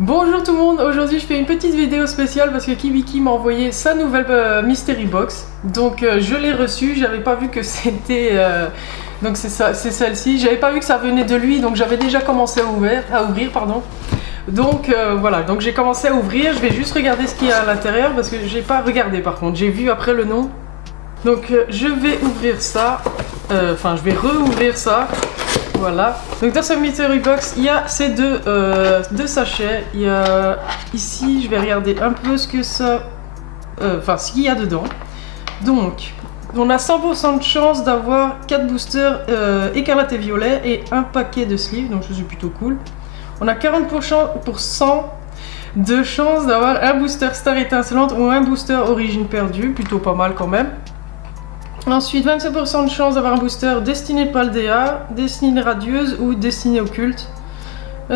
Bonjour tout le monde, aujourd'hui je fais une petite vidéo spéciale parce que Kibiki m'a envoyé sa nouvelle Mystery Box. Donc je l'ai reçue, j'avais pas vu que c'était... donc c'est celle-ci, j'avais pas vu que ça venait de lui, donc j'avais déjà commencé à ouvrir. Donc voilà, donc j'ai commencé à ouvrir, je vais juste regarder ce qu'il y a à l'intérieur parce que j'ai pas regardé par contre, j'ai vu après le nom. Donc je vais ouvrir ça, enfin je vais rouvrir ça. Voilà, donc dans ce Mystery Box, il y a ces deux sachets. Il y a ici, je vais regarder un peu ce que ça... Enfin, ce qu'il y a dedans. Donc, on a 100% de chance d'avoir 4 boosters écarlate et violet et un paquet de sleeves, donc ça c'est plutôt cool. On a 40% de chance d'avoir un booster star étincelante ou un booster origine perdue, plutôt pas mal quand même. Ensuite, 27% de chance d'avoir un booster Destinée Paldea, Destinée Radieuse ou Destinée Occulte.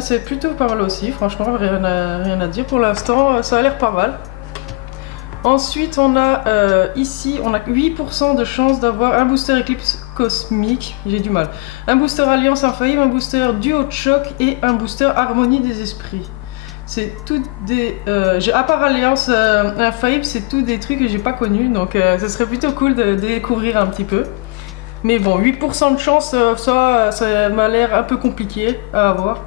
C'est plutôt pas mal aussi, franchement, rien à dire pour l'instant, ça a l'air pas mal. Ensuite, on a ici, on a 8% de chance d'avoir un booster Éclipse Cosmique, j'ai du mal. Un booster Alliance Infaillible, un booster Duo de Choc et un booster Harmonie des Esprits. C'est toutes des... à part Alliance Infaillible, c'est tous des trucs que j'ai pas connus, donc ce serait plutôt cool de découvrir un petit peu. Mais bon, 8% de chance, ça m'a l'air un peu compliqué à avoir.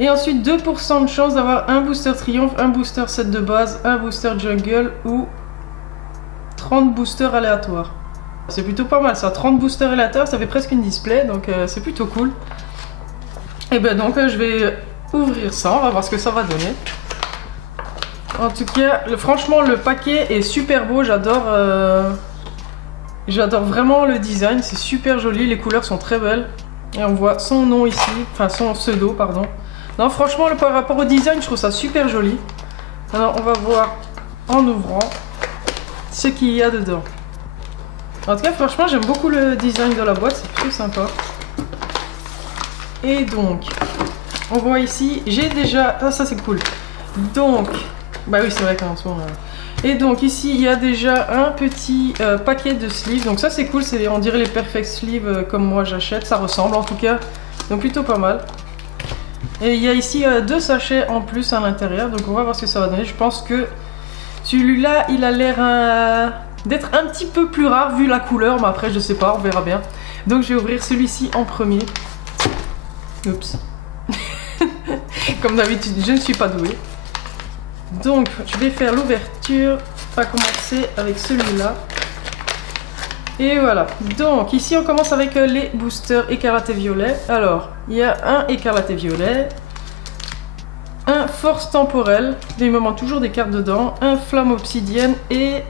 Et ensuite, 2% de chance d'avoir un booster Triomphe, un booster set de base, un booster Jungle ou 30 boosters aléatoires. C'est plutôt pas mal ça, 30 boosters aléatoires, ça fait presque une display, donc c'est plutôt cool. Et ben donc je vais... ouvrir ça, on va voir ce que ça va donner. En tout cas, franchement le paquet est super beau, j'adore vraiment le design, c'est super joli, les couleurs sont très belles. Et on voit son nom ici, enfin son pseudo pardon. Non franchement par rapport au design je trouve ça super joli. Alors on va voir en ouvrant ce qu'il y a dedans. En tout cas franchement j'aime beaucoup le design de la boîte, c'est plutôt sympa. Et donc... on voit ici, j'ai déjà... ah ça c'est cool. Donc, bah oui c'est vrai qu'en ce moment... et donc ici il y a déjà un petit paquet de sleeves. Donc ça c'est cool, on dirait les perfect sleeves comme moi j'achète. Ça ressemble en tout cas, donc plutôt pas mal. Et il y a ici 2 sachets en plus à l'intérieur. Donc on va voir ce que ça va donner. Je pense que celui-là il a l'air d'être un petit peu plus rare vu la couleur. Mais après je sais pas, on verra bien. Donc je vais ouvrir celui-ci en premier. Oups. Comme d'habitude, je ne suis pas douée. Donc, je vais faire l'ouverture. On va commencer avec celui-là. Et voilà. Donc, ici, on commence avec les boosters écarlate et violet. Alors, il y a un écarlate et violet. Un force temporelle. Il me manque toujours des cartes dedans. Un flamme obsidienne. Et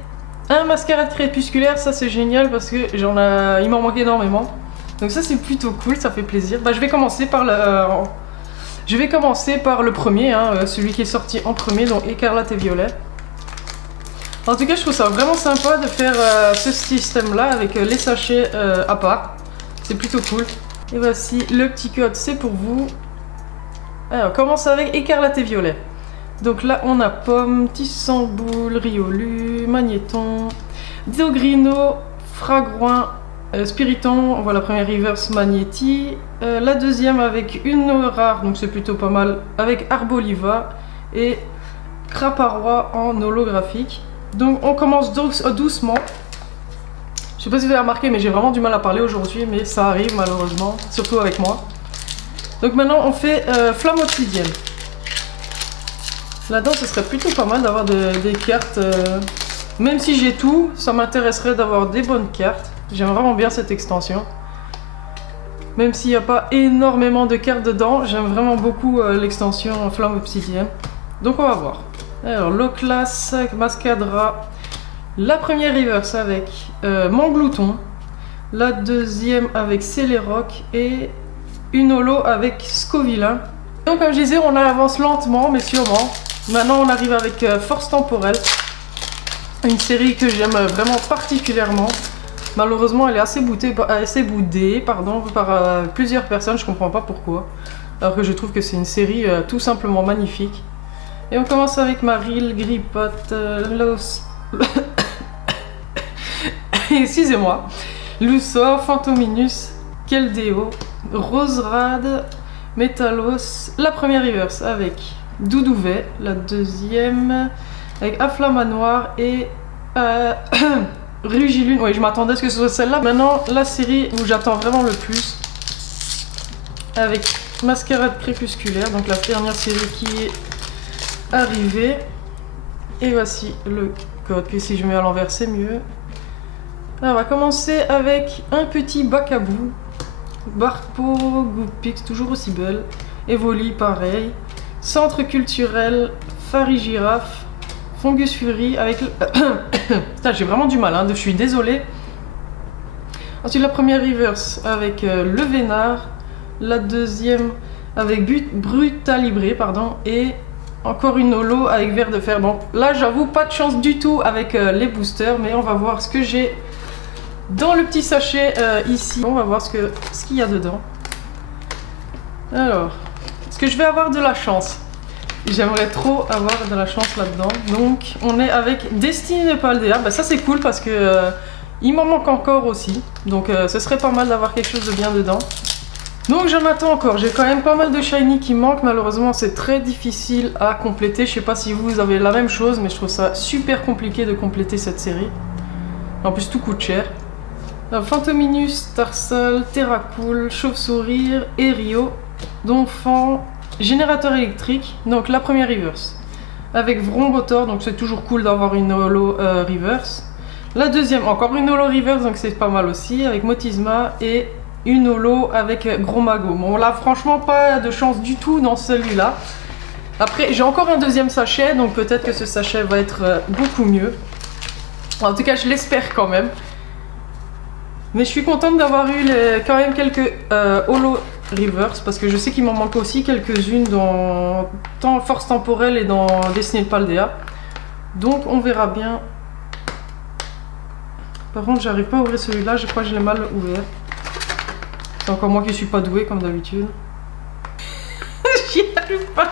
un mascarade crépusculaire. Ça, c'est génial parce que il m'en manque énormément. Donc ça, c'est plutôt cool. Ça fait plaisir. Bah, je vais commencer par le premier, hein, celui qui est sorti en premier, donc écarlate et violet. En tout cas, je trouve ça vraiment sympa de faire ce système-là avec les sachets à part. C'est plutôt cool. Et voici le petit code, c'est pour vous. Alors, on commence avec écarlate et violet. Donc là, on a Pomme, Tissamboule, Riolu, Magnéton, Dogrino, Fragouin, Spiriton, on voit la première reverse Magnéti, la deuxième avec une rare, donc c'est plutôt pas mal, avec Arboliva et Craparois en holographique. Donc on commence doucement. Je sais pas si vous avez remarqué, mais j'ai vraiment du mal à parler aujourd'hui, mais ça arrive malheureusement, surtout avec moi. Donc maintenant on fait Flamme obsidienne. Là-dedans ce serait plutôt pas mal d'avoir des cartes, même si j'ai tout, ça m'intéresserait d'avoir des bonnes cartes. J'aime vraiment bien cette extension. Même s'il n'y a pas énormément de cartes dedans, j'aime vraiment beaucoup l'extension Flamme Obsidienne. Donc on va voir. Alors, Loclas, Mascadra. La première reverse avec Manglouton. La deuxième avec Céléroc. Et une holo avec Scovillain. Donc comme je disais, on avance lentement mais sûrement. Maintenant on arrive avec Force Temporelle. Une série que j'aime vraiment particulièrement. Malheureusement, elle est assez boudée par plusieurs personnes, je comprends pas pourquoi. Alors que je trouve que c'est une série tout simplement magnifique. Et on commence avec Maril, Gripot, excusez-moi, Lussor, Fantominus, Keldeo, Roserad, Metalos, la première reverse avec Doudouvet, la deuxième avec Afflamanoir et Rugilune. Oui, je m'attendais à ce que ce soit celle-là. Maintenant, la série où j'attends vraiment le plus avec Mascarade Crépusculaire, donc la dernière série qui est arrivée. Et voici le code, puis si je mets à l'envers c'est mieux. Alors, on va commencer avec un petit Bacabou, Barpo, Goupix, toujours aussi belle, Evoli pareil, Centre culturel, Farigiraffe, Fungus Fury avec le... Putain, j'ai vraiment du mal, hein, je suis désolée. Ensuite la première reverse avec le Vénard, la deuxième avec Brutalibré, pardon, et encore une holo avec Ver de Fer. Bon, là j'avoue pas de chance du tout avec les boosters, mais on va voir ce que j'ai dans le petit sachet ici. On va voir ce qu'il y a dedans. Alors, est-ce que je vais avoir de la chance? J'aimerais trop avoir de la chance là-dedans. Donc, on est avec Destiny Paldea. Bah, ça c'est cool parce que il m'en manque encore aussi. Donc, ce serait pas mal d'avoir quelque chose de bien dedans. Donc, j'en attends encore. J'ai quand même pas mal de shiny qui manquent. Malheureusement, c'est très difficile à compléter. Je sais pas si vous avez la même chose, mais je trouve ça super compliqué de compléter cette série. En plus, tout coûte cher. Fantominus, Tarsal, Terracool, Chauve-Sourire et Rio. Donphan, Générateur électrique. Donc la première reverse. Avec Vrombotor, donc c'est toujours cool d'avoir une holo reverse. La deuxième, encore une holo reverse, donc c'est pas mal aussi. Avec Motisma et une holo avec Gros Mago. Bon là, franchement, pas de chance du tout dans celui-là. Après, j'ai encore un deuxième sachet, donc peut-être que ce sachet va être beaucoup mieux. En tout cas, je l'espère quand même. Mais je suis contente d'avoir eu quand même quelques holo reverse parce que je sais qu'il m'en manque aussi quelques-unes dans Force Temporelle et dans Destiny Paldea. Donc on verra bien. Par contre, j'arrive pas à ouvrir celui-là, je crois que je l'ai mal ouvert. C'est encore moi qui suis pas douée comme d'habitude. J'y arrive pas.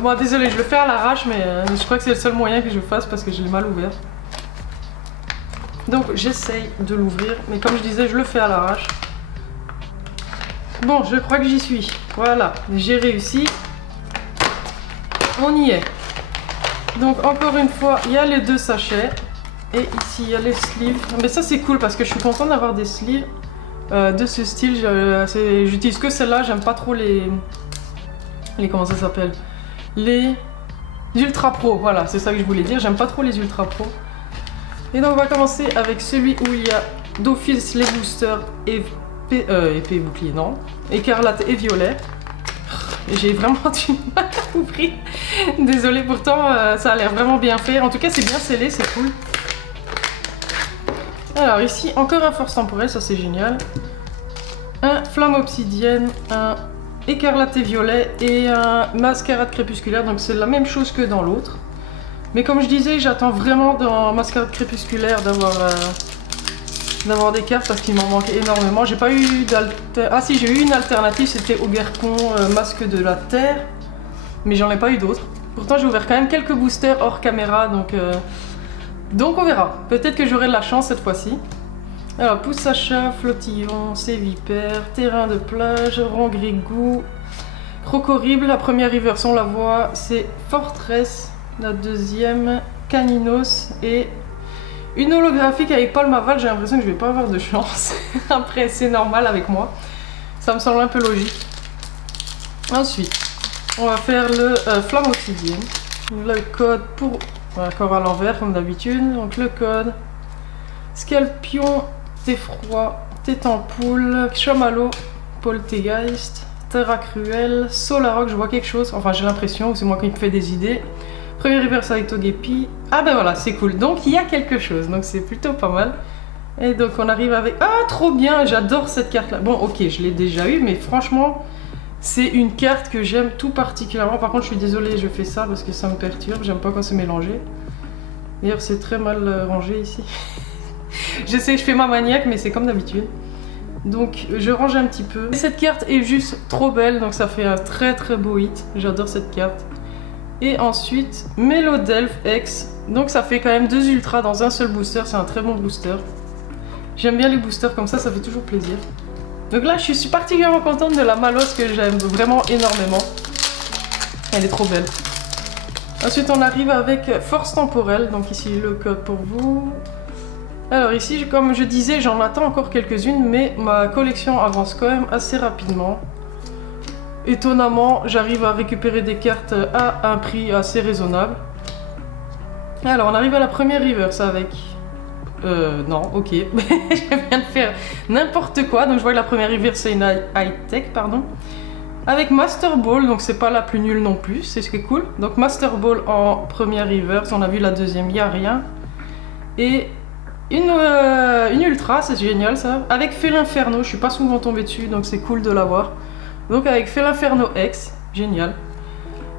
Bon, désolé, je le fais à l'arrache, mais je crois que c'est le seul moyen que je fasse parce que je l'ai mal ouvert. Donc j'essaye de l'ouvrir, mais comme je disais, je le fais à l'arrache. Bon, je crois que j'y suis. Voilà, j'ai réussi. On y est. Donc encore une fois, il y a les deux sachets. Et ici, il y a les sleeves. Mais ça, c'est cool parce que je suis contente d'avoir des sleeves de ce style. J'utilise que celle-là. J'aime pas trop les... Comment ça s'appelle? Les Ultra Pro. Voilà, c'est ça que je voulais dire. J'aime pas trop les Ultra Pro. Et donc, on va commencer avec celui où il y a d'office les boosters épée et bouclier, non. Écarlate et violet. J'ai vraiment du mal à ouvrir. Désolée, pourtant ça a l'air vraiment bien fait. En tout cas, c'est bien scellé, c'est cool. Alors ici, encore un Force Temporelle, ça c'est génial. Un Flamme Obsidienne, un Écarlate et violet et un Mascarade Crépusculaire. Donc c'est la même chose que dans l'autre. Mais comme je disais, j'attends vraiment dans Mascarade Crépusculaire d'avoir des cartes parce qu'il m'en manque énormément. J'ai pas eu d'alternative. Ah si, j'ai eu une alternative, c'était Ogercon Masque de la Terre. Mais j'en ai pas eu d'autres. Pourtant j'ai ouvert quand même quelques boosters hors caméra, donc on verra. Peut-être que j'aurai de la chance cette fois-ci. Alors Pousse à chat, Flottillon, Sévipère, Terrain de plage, Rongrigou, Crocorrible. La première reverse, on la voit, c'est Fortress. La deuxième, Caninos et une holographique avec Palmaval. J'ai l'impression que je vais pas avoir de chance. Après, c'est normal avec moi. Ça me semble un peu logique. Ensuite, on va faire le Flamme Obsidienne. Le code pour... Encore à l'envers comme d'habitude. Donc le code. Scalpion, Theffroi, Tétampoule, Chamallow, Poltergeist, Terra Cruel, Solarok. Je vois quelque chose. Enfin, j'ai l'impression, ou c'est moi qui me fais des idées. Premier reverse avec Togepi. Ah ben voilà, c'est cool. Donc il y a quelque chose. Donc c'est plutôt pas mal. Et donc on arrive avec... Ah, trop bien. J'adore cette carte-là. Bon, ok, je l'ai déjà eu, mais franchement, c'est une carte que j'aime tout particulièrement. Par contre, je suis désolée, je fais ça parce que ça me perturbe. J'aime pas quand c'est mélangé. D'ailleurs, c'est très mal rangé ici. Je sais, je fais ma maniaque, mais c'est comme d'habitude. Donc je range un petit peu. Cette carte est juste trop belle. Donc ça fait un très très beau hit. J'adore cette carte. Et ensuite, Melodelph X. Donc ça fait quand même 2 ultras dans un seul booster. C'est un très bon booster. J'aime bien les boosters comme ça fait toujours plaisir. Donc là, je suis particulièrement contente de la Malos que j'aime vraiment énormément. Elle est trop belle. Ensuite, on arrive avec Force Temporelle. Donc ici, le code pour vous. Alors ici, comme je disais, j'en attends encore quelques-unes, mais ma collection avance quand même assez rapidement. Étonnamment, j'arrive à récupérer des cartes à un prix assez raisonnable. Alors, on arrive à la première reverse avec... non, ok. Je viens de faire n'importe quoi. Donc, je vois que la première reverse, c'est une high-tech, pardon. Avec Master Ball, donc c'est pas la plus nulle non plus, c'est ce qui est cool. Donc, Master Ball en première reverse. On a vu la deuxième, il n'y a rien. Et une Ultra, c'est génial ça. Avec Felinferno, je suis pas souvent tombée dessus, donc c'est cool de l'avoir. Donc avec Felinferno X, génial.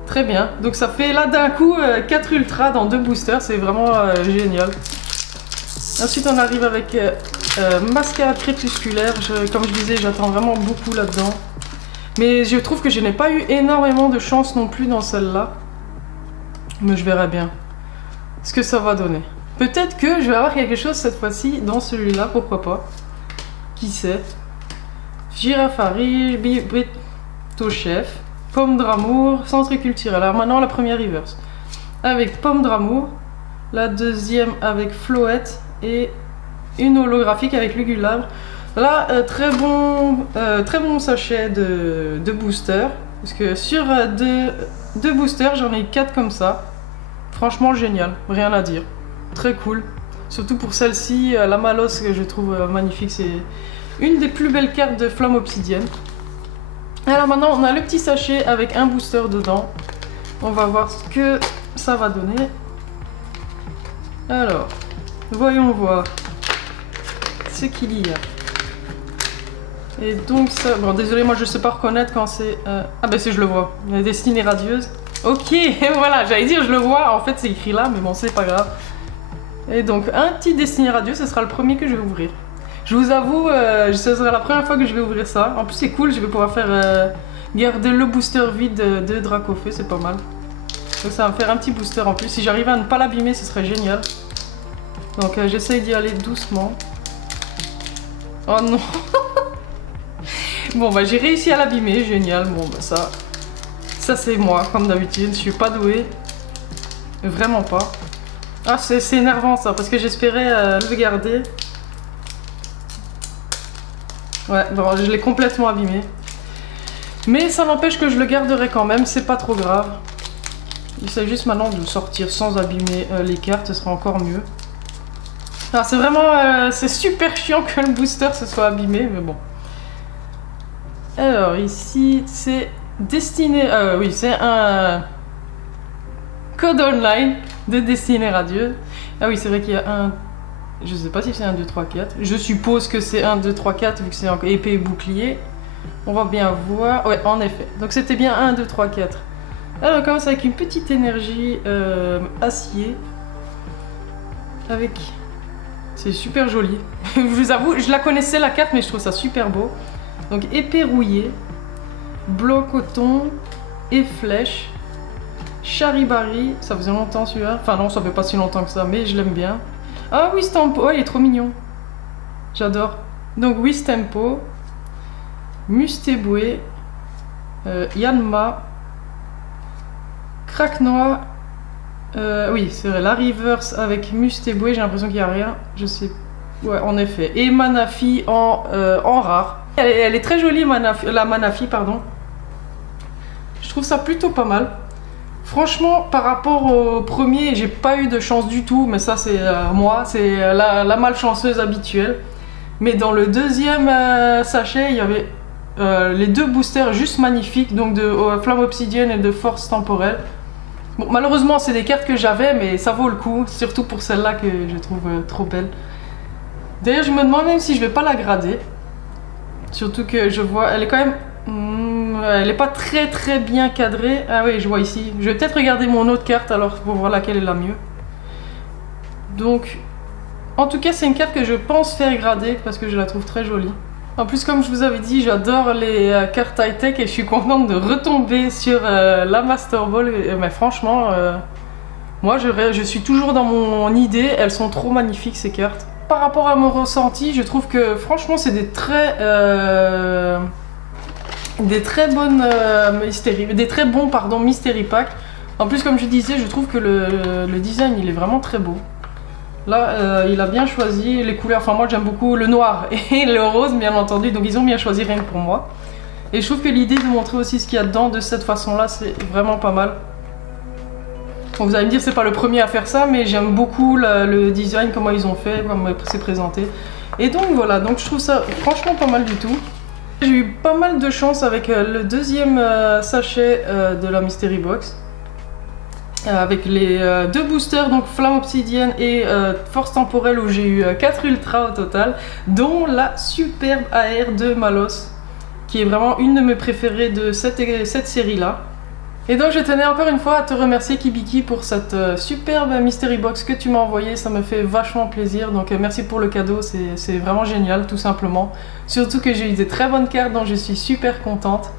Très bien. Donc ça fait là d'un coup 4 Ultra dans 2 boosters, c'est vraiment génial. Ensuite on arrive avec Mascarade Crépusculaire. Comme je disais, j'attends vraiment beaucoup là-dedans. Mais je trouve que je n'ai pas eu énormément de chance non plus dans celle-là. Mais je verrai bien ce que ça va donner. Peut-être que je vais avoir quelque chose cette fois-ci dans celui-là, pourquoi pas. Qui sait. Girafari, Chef, Pomme d'Amour, Centre culturel. Alors maintenant la première reverse avec Pomme d'Amour, la deuxième avec Floette et une holographique avec Lugulabre. Là très bon sachet de boosters, parce que sur deux boosters j'en ai 4 comme ça. Franchement génial, rien à dire, très cool. Surtout pour celle-ci, la Malos que je trouve magnifique, c'est une des plus belles cartes de Flamme Obsidienne. Alors maintenant on a le petit sachet avec un booster dedans. On va voir ce que ça va donner. Alors, voyons voir ce qu'il y a. Et donc ça... Bon désolé, moi je sais pas reconnaître quand c'est... Ah ben si, je le vois. La Destinée Radieuse. Ok, voilà, j'allais dire je le vois. En fait c'est écrit là, mais bon c'est pas grave. Et donc un petit Destinée Radieuse, ce sera le premier que je vais ouvrir. Je vous avoue, ce sera la première fois que je vais ouvrir ça. En plus c'est cool, je vais pouvoir faire garder le booster vide de Dracofeu, c'est pas mal. Donc ça va me faire un petit booster en plus. Si j'arrivais à ne pas l'abîmer, ce serait génial. Donc j'essaye d'y aller doucement. Oh non. Bon bah j'ai réussi à l'abîmer, génial. Bon bah ça c'est moi, comme d'habitude. Je suis pas douée. Vraiment pas. Ah c'est énervant ça, parce que j'espérais le garder. Ouais, bon, je l'ai complètement abîmé. Mais ça n'empêche que je le garderai quand même, c'est pas trop grave. Il s'agit juste maintenant de sortir sans abîmer les cartes, ce sera encore mieux. Alors c'est vraiment... c'est super chiant que le booster se soit abîmé, mais bon. Alors ici, c'est Destiné... oui, c'est un... code online de Destinée Radieuse. Ah oui, c'est vrai qu'il y a un... Je sais pas si c'est 1, 2, 3, 4. Je suppose que c'est 1, 2, 3, 4 vu que c'est épée et bouclier. On va bien voir. Ouais, en effet. Donc c'était bien 1, 2, 3, 4. Alors on commence avec une petite énergie acier. Avec... C'est super joli. Je vous avoue, je la connaissais la carte, mais je trouve ça super beau. Donc épée rouillée, bloc coton et flèche. Charibari, ça faisait longtemps celui-là. Enfin non, ça fait pas si longtemps que ça, mais je l'aime bien. Ah oui, Stampo, oh, il est trop mignon. J'adore. Donc oui, Tempo, Mustéboué, Yanma, Craquenois. Oui, c'est vrai, la reverse avec Mustéboué, j'ai l'impression qu'il n'y a rien. Je sais. Ouais, en effet. Et Manafi en rare. Elle est très jolie, la Manafi, pardon. Je trouve ça plutôt pas mal. Franchement, par rapport au premier, j'ai pas eu de chance du tout, mais ça c'est moi, c'est la malchanceuse habituelle. Mais dans le deuxième sachet, il y avait les 2 boosters juste magnifiques, donc de Flamme Obsidienne et de Force Temporelle. Bon, malheureusement, c'est des cartes que j'avais, mais ça vaut le coup, surtout pour celle-là que je trouve trop belle. D'ailleurs, je me demande même si je vais pas la grader. Surtout que je vois, elle est quand même... elle n'est pas très bien cadrée. Ah oui, je vois ici. Je vais peut-être regarder mon autre carte alors pour voir laquelle est la mieux. Donc, en tout cas, c'est une carte que je pense faire grader parce que je la trouve très jolie. En plus, comme je vous avais dit, j'adore les cartes high-tech et je suis contente de retomber sur la Master Ball. Mais franchement, moi, je suis toujours dans mon idée. Elles sont trop magnifiques, ces cartes. Par rapport à mon ressenti, je trouve que franchement, c'est des très... des très bonnes mystery packs. En plus, comme je disais, je trouve que le design il est vraiment très beau. Là, il a bien choisi les couleurs. Enfin, moi j'aime beaucoup le noir et le rose, bien entendu. Donc, ils ont bien choisi rien que pour moi. Et je trouve que l'idée de montrer aussi ce qu'il y a dedans de cette façon-là, c'est vraiment pas mal. Bon, vous allez me dire, c'est pas le premier à faire ça, mais j'aime beaucoup le design, comment ils ont fait, comment c'est présenté. Et donc voilà, donc je trouve ça franchement pas mal du tout. J'ai eu pas mal de chance avec le deuxième sachet de la Mystery Box. Avec les deux boosters, donc Flamme Obsidienne et Force Temporelle, où j'ai eu 4 ultras au total, dont la superbe AR de Malos, qui est vraiment une de mes préférées de cette série-là. Et donc je tenais encore une fois à te remercier Kibiki pour cette superbe Mystery Box que tu m'as envoyée, ça me fait vachement plaisir, donc merci pour le cadeau, c'est vraiment génial tout simplement. Surtout que j'ai eu des très bonnes cartes dont je suis super contente,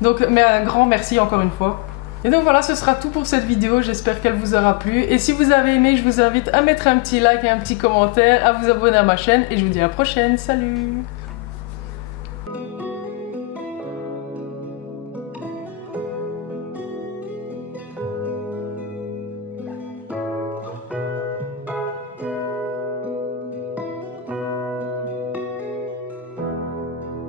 donc un grand merci encore une fois. Et donc voilà, ce sera tout pour cette vidéo, j'espère qu'elle vous aura plu. Et si vous avez aimé, je vous invite à mettre un petit like et un petit commentaire, à vous abonner à ma chaîne, et je vous dis à la prochaine, salut!